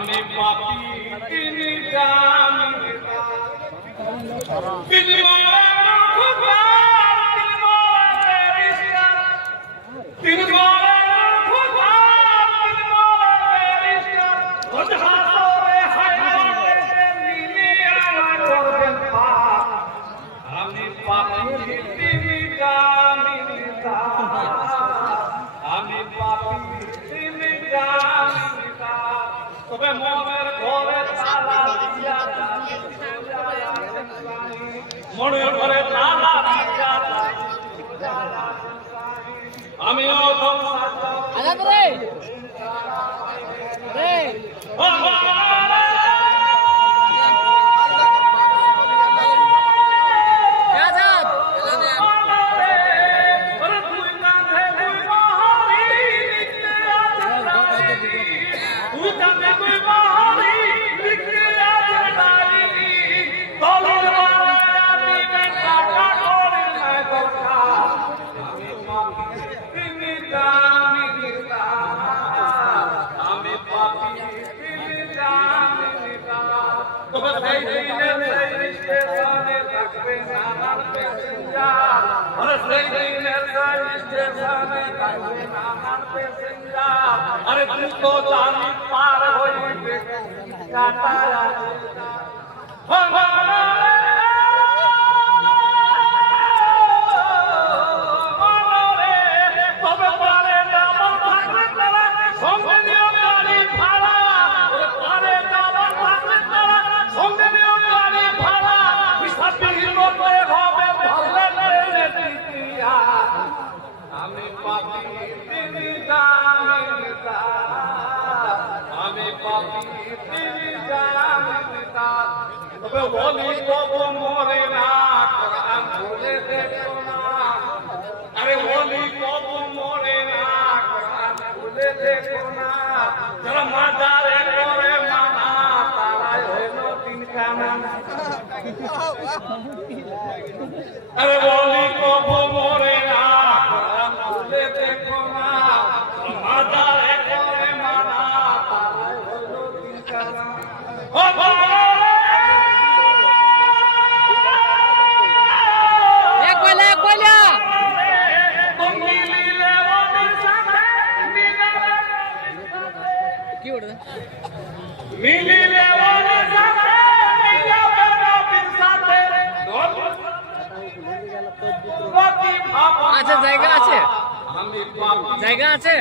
আমি পাপি তিনি জানি তিনি আমি পাপি তিনি জানি আমি পাপি তিনি জানি তবে মনের ঘরে তালা দিয়া মনের ঘরে তালা দিয়া আমি अरे तू तो जानी पार होइबे काटाया আমি পাপি তিনি জানিতা আমি পাপি তিনি জানিতা তবে বলি কব মরে না কোরআন খুলে দেখো না আরে বলি কব মরে না কোরআন খুলে দেখো না যারা মাজারে করে মানা তারাই হইল তিন কানা আরে বলি কব মরে না দেখো না মাজারে করে মানা তারাই হইল তিন কানা এক বইলা কি ওটা মিলিলে ওদের সাথে মিলাবে নবীর সাথে আচ্ছা জায়গা আছে আমি পাপি জায়গা আছে